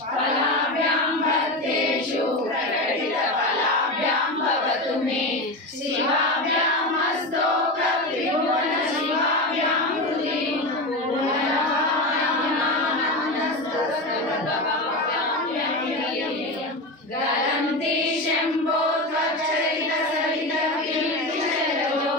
फलाभ्यां भक्तेषु प्रकटितफलाभ्यां भवतु मे शिवाभ्याम् हस्तोकत्रिभुवन शिवाभ्यां हृदि गलन्ति शम्भो त्वच्चरितसरितकीर्तिशरतो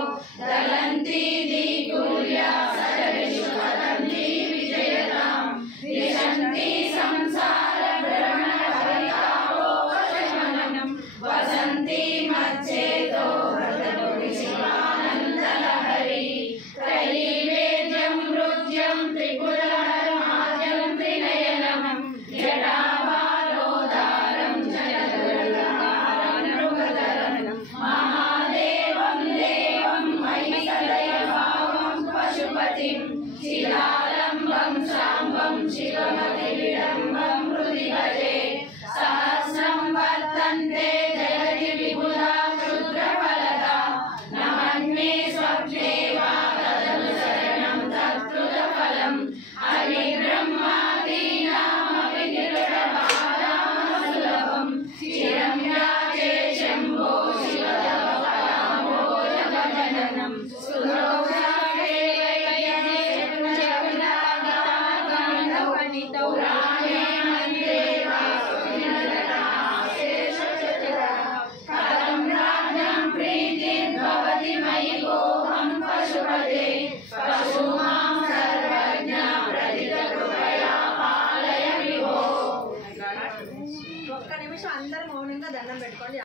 दलन्ति दिकुल्या सरलिषु वदन्ति विजयताम् विशन्ति संसारभ्रमणपरितापोपशमनम् वसन्ति मच्चेतो व्रतमुनि शिवानन्दलहरी त्रयीवेद्यं हृद्यं त्रिपुरहरमाद्यं त्रिनयनम् जटाभारोदारं जलदुर्गहारं मृगधरं महादेवं देवं मयि सदयभावं पशुपतिं शिलालम्बं शाम्बं शिवमतिविडम्बं हृदि भजे सहस्रं वर्तन्ते जगति विपुला क्षुद्रफलदा न मन्ये स्वप्ने वा तदनुसरणं तत्कृतफलम् हरिब्रह्मादीनामपि निरुढभारामसुलभं चिरं याचे शम्भो शिवतवपदाम्बोजभजननं सुरोषाक्षे वैयने पुराणे मन्त्रे कथं राज्ञं प्रीतिर्भवति मयि कोऽहं पशुपते पशूनां सर्वज्ञा प्रथितकृपया पालय विभो। ఒక్క నిమిషం అందరూ మౌనంగా దండం పెట్టుకోండి.